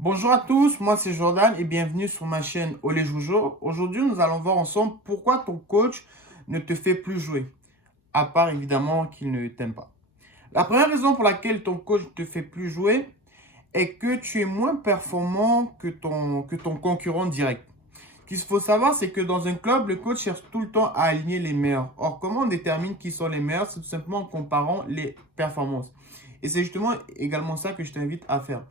Bonjour à tous, moi c'est Jordan et bienvenue sur ma chaîne Olé Joujo. Aujourd'hui, nous allons voir ensemble pourquoi ton coach ne te fait plus jouer, à part évidemment qu'il ne t'aime pas. La première raison pour laquelle ton coach ne te fait plus jouer est que tu es moins performant que ton concurrent direct. Ce qu'il faut savoir, c'est que dans un club, le coach cherche tout le temps à aligner les meilleurs. Or, comment on détermine qui sont les meilleurs? C'est tout simplement en comparant les performances. Et c'est justement également ça que je t'invite à faire.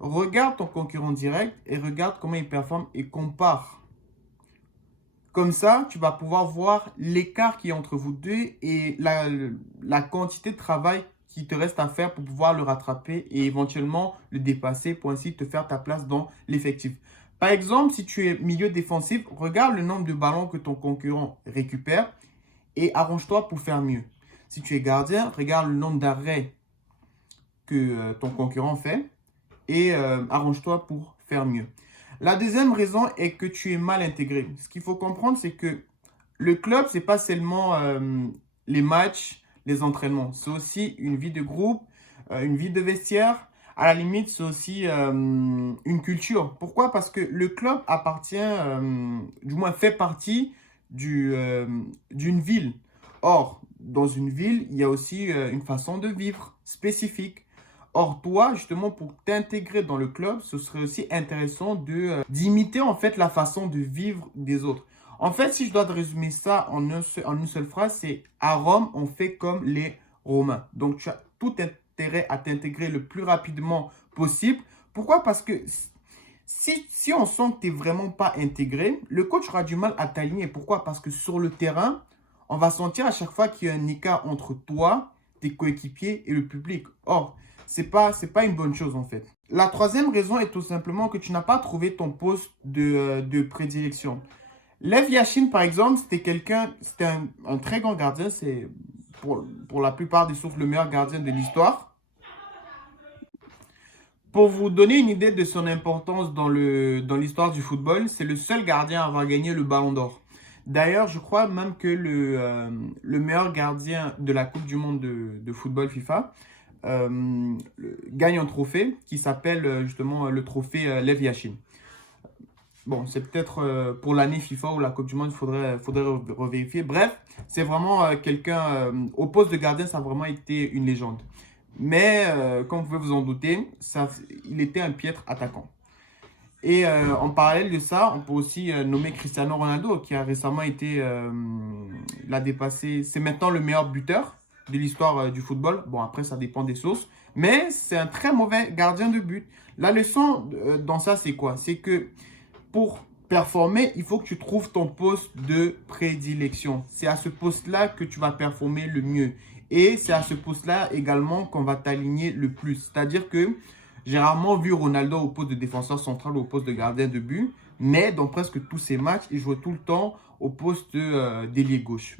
Regarde ton concurrent direct et regarde comment il performe et compare. Comme ça, tu vas pouvoir voir l'écart qui est entre vous deux et la quantité de travail qui te reste à faire pour pouvoir le rattraper et éventuellement le dépasser pour ainsi te faire ta place dans l'effectif. Par exemple, si tu es milieu défensif, regarde le nombre de ballons que ton concurrent récupère et arrange-toi pour faire mieux. Si tu es gardien, regarde le nombre d'arrêts que ton concurrent fait et arrange-toi pour faire mieux. La deuxième raison est que tu es mal intégré. Ce qu'il faut comprendre, c'est que le club, c'est pas seulement les matchs, les entraînements. C'est aussi une vie de groupe, une vie de vestiaire. À la limite, c'est aussi une culture. Pourquoi? Parce que le club appartient, du moins fait partie d'une ville. Or, dans une ville, il y a aussi une façon de vivre spécifique. Or, toi, justement, pour t'intégrer dans le club, ce serait aussi intéressant d'imiter en fait la façon de vivre des autres. En fait, si je dois te résumer ça en une seule phrase, c'est à Rome, on fait comme les Romains. Donc, tu as tout intérêt à t'intégrer le plus rapidement possible. Pourquoi? Parce que si on sent que tu n'es vraiment pas intégré, le coach aura du mal à t'aligner. Pourquoi? Parce que sur le terrain, on va sentir à chaque fois qu'il y a un écart entre toi, tes coéquipiers et le public. Or, c'est pas une bonne chose en fait. La troisième raison est tout simplement que tu n'as pas trouvé ton poste de prédilection. Lev Yashin, par exemple, c'était un très grand gardien. C'est pour la plupart des sources le meilleur gardien de l'histoire. Pour vous donner une idée de son importance dans l'histoire du football, c'est le seul gardien à avoir gagné le Ballon d'Or. D'ailleurs, je crois même que le meilleur gardien de la Coupe du Monde de football FIFA gagne un trophée qui s'appelle justement le trophée Lev Yashin. Bon, c'est peut-être pour l'année FIFA ou la Coupe du Monde, il faudrait revérifier. Bref, c'est vraiment quelqu'un, au poste de gardien, ça a vraiment été une légende. Mais, comme vous pouvez vous en douter, il était un piètre attaquant. Et en parallèle de ça, on peut aussi nommer Cristiano Ronaldo, qui a récemment il a dépassé, c'est maintenant le meilleur buteur de l'histoire du football. Bon, après, ça dépend des sources. Mais c'est un très mauvais gardien de but. La leçon dans ça, c'est quoi? C'est que pour performer, il faut que tu trouves ton poste de prédilection. C'est à ce poste-là que tu vas performer le mieux. Et c'est à ce poste-là également qu'on va t'aligner le plus. C'est-à-dire que j'ai rarement vu Ronaldo au poste de défenseur central ou au poste de gardien de but. Mais dans presque tous ses matchs, il jouait tout le temps au poste d'ailier gauche,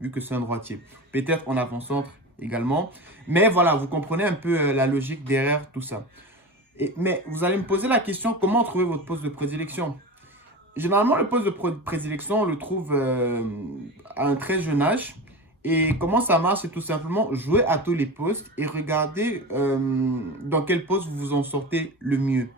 vu que c'est un droitier. Peut-être en avant-centre également. Mais voilà, vous comprenez un peu la logique derrière tout ça. Mais vous allez me poser la question, comment trouver votre poste de prédilection? Généralement, le poste de prédilection, on le trouve à un très jeune âge. Et comment ça marche? C'est tout simplement jouer à tous les postes et regarder dans quel poste vous vous en sortez le mieux.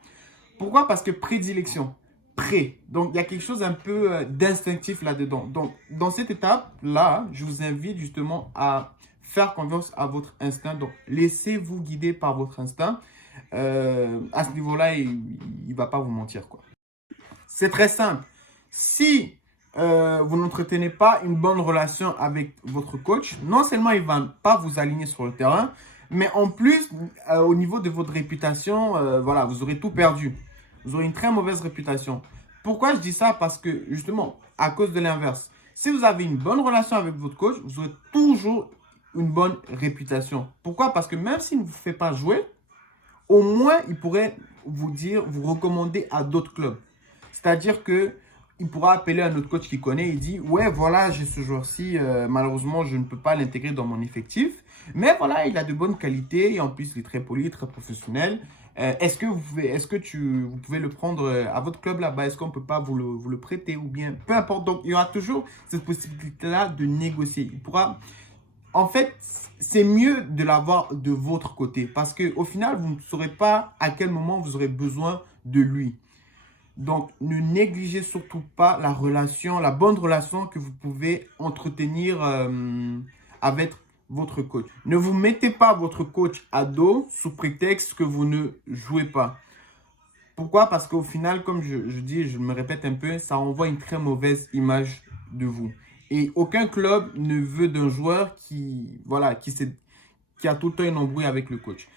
Pourquoi? Parce que prédilection, pré. Donc, il y a quelque chose un peu d'instinctif là-dedans. Donc, dans cette étape-là, je vous invite justement à faire confiance à votre instinct. Donc, laissez-vous guider par votre instinct. À ce niveau-là, il ne va pas vous mentir, quoi. C'est très simple. Si vous n'entretenez pas une bonne relation avec votre coach, non seulement il ne va pas vous aligner sur le terrain, mais en plus, au niveau de votre réputation, voilà, vous aurez tout perdu. Vous aurez une très mauvaise réputation. Pourquoi je dis ça? Parce que justement, à cause de l'inverse. Si vous avez une bonne relation avec votre coach, vous aurez toujours une bonne réputation. Pourquoi? Parce que même s'il ne vous fait pas jouer, au moins, il pourrait vous dire, vous recommander à d'autres clubs. C'est-à-dire que il pourra appeler un autre coach qui connaît et dit, ouais, voilà, j'ai ce joueur-ci, malheureusement, je ne peux pas l'intégrer dans mon effectif. Mais voilà, il a de bonnes qualités et en plus, il est très poli, très professionnel. Vous pouvez le prendre à votre club là-bas? Est-ce qu'on ne peut pas vous le prêter ou bien peu importe. Donc, il y aura toujours cette possibilité-là de négocier. Il pourra en fait, c'est mieux de l'avoir de votre côté parce qu'au final, vous ne saurez pas à quel moment vous aurez besoin de lui. Donc, ne négligez surtout pas la relation, la bonne relation que vous pouvez entretenir avec votre coach. Ne vous mettez pas votre coach à dos sous prétexte que vous ne jouez pas. Pourquoi? Parce qu'au final, comme je dis, je me répète un peu, ça envoie une très mauvaise image de vous. Et aucun club ne veut d'un joueur voilà, qui a tout le temps une embrouille avec le coach.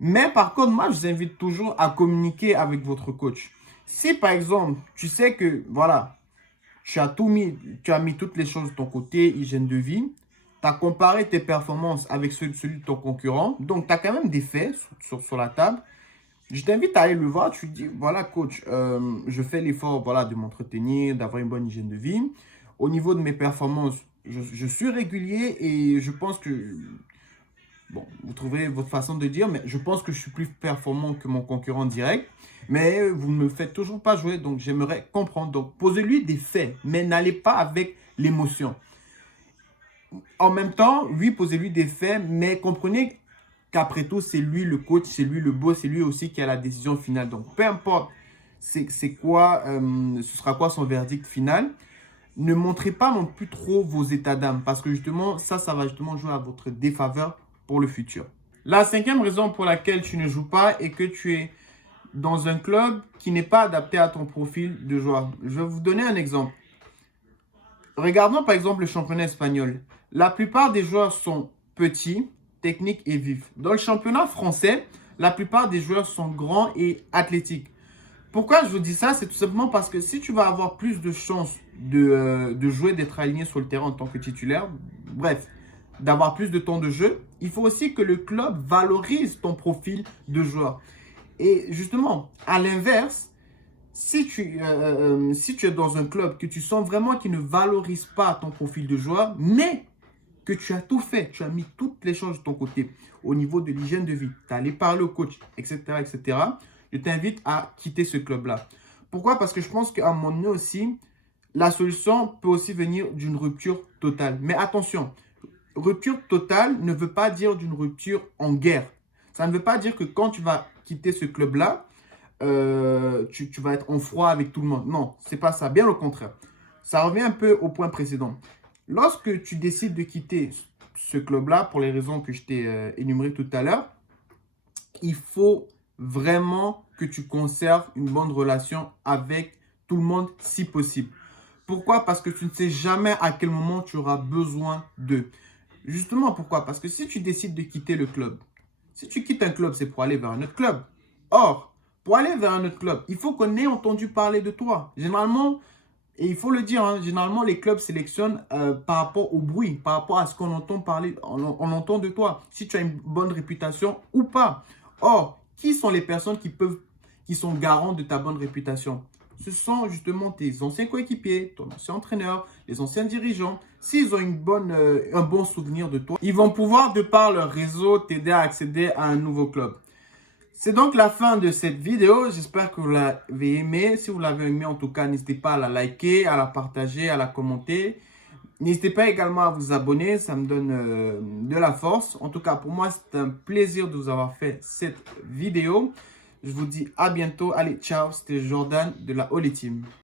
Mais par contre, moi, je vous invite toujours à communiquer avec votre coach. Si par exemple, tu sais que voilà, tu as mis toutes les choses de ton côté, hygiène de vie, tu as comparé tes performances avec celui de ton concurrent, donc tu as quand même des faits sur la table. Je t'invite à aller le voir, tu dis, voilà coach, je fais l'effort voilà, de m'entretenir, d'avoir une bonne hygiène de vie. Au niveau de mes performances, je suis régulier et je pense que, bon, vous trouverez votre façon de dire, mais je pense que je suis plus performant que mon concurrent direct. Mais vous ne me faites toujours pas jouer, donc j'aimerais comprendre. Donc, posez-lui des faits, mais n'allez pas avec l'émotion. En même temps, oui, posez-lui des faits, mais comprenez qu'après tout, c'est lui le coach, c'est lui le boss, c'est lui aussi qui a la décision finale. Donc, peu importe c'est quoi, ce sera quoi son verdict final. Ne montrez pas non plus trop vos états d'âme parce que justement, ça va justement jouer à votre défaveur pour le futur. La cinquième raison pour laquelle tu ne joues pas est que tu es dans un club qui n'est pas adapté à ton profil de joueur. Je vais vous donner un exemple. Regardons par exemple le championnat espagnol. La plupart des joueurs sont petits, techniques et vifs. Dans le championnat français, la plupart des joueurs sont grands et athlétiques. Pourquoi je vous dis ça? C'est tout simplement parce que si tu vas avoir plus de chances de jouer, d'être aligné sur le terrain en tant que titulaire, bref, d'avoir plus de temps de jeu, il faut aussi que le club valorise ton profil de joueur. Et justement, à l'inverse, si tu es dans un club que tu sens vraiment qu'il ne valorise pas ton profil de joueur, mais que tu as tout fait, tu as mis toutes les choses de ton côté au niveau de l'hygiène de vie, tu as allé parler au coach, etc., etc., je t'invite à quitter ce club-là. Pourquoi? Parce que je pense qu'à un moment donné aussi, la solution peut aussi venir d'une rupture totale. Mais attention, rupture totale ne veut pas dire d'une rupture en guerre. Ça ne veut pas dire que quand tu vas quitter ce club-là, tu vas être en froid avec tout le monde. Non, c'est pas ça. Bien au contraire. Ça revient un peu au point précédent. Lorsque tu décides de quitter ce club-là, pour les raisons que je t'ai énumérées tout à l'heure, il faut vraiment que tu conserves une bonne relation avec tout le monde si possible. Pourquoi? Parce que tu ne sais jamais à quel moment tu auras besoin d'eux. Justement, pourquoi? Parce que si tu décides de quitter le club, si tu quittes un club, c'est pour aller vers un autre club. Or, pour aller vers un autre club, il faut qu'on ait entendu parler de toi. Généralement, et il faut le dire, hein, généralement, les clubs sélectionnent par rapport au bruit, par rapport à ce qu'on entend parler, on entend de toi, si tu as une bonne réputation ou pas. Or, qui sont les personnes qui sont garants de ta bonne réputation? Ce sont justement tes anciens coéquipiers, ton ancien entraîneur, les anciens dirigeants. S'ils ont un bon souvenir de toi, ils vont pouvoir, de par leur réseau, t'aider à accéder à un nouveau club. C'est donc la fin de cette vidéo. J'espère que vous l'avez aimé. Si vous l'avez aimé, en tout cas, n'hésitez pas à la liker, à la partager, à la commenter. N'hésitez pas également à vous abonner. Ça me donne de la force. En tout cas, pour moi, c'est un plaisir de vous avoir fait cette vidéo. Je vous dis à bientôt. Allez, ciao. C'était Jordan de la Holy Team.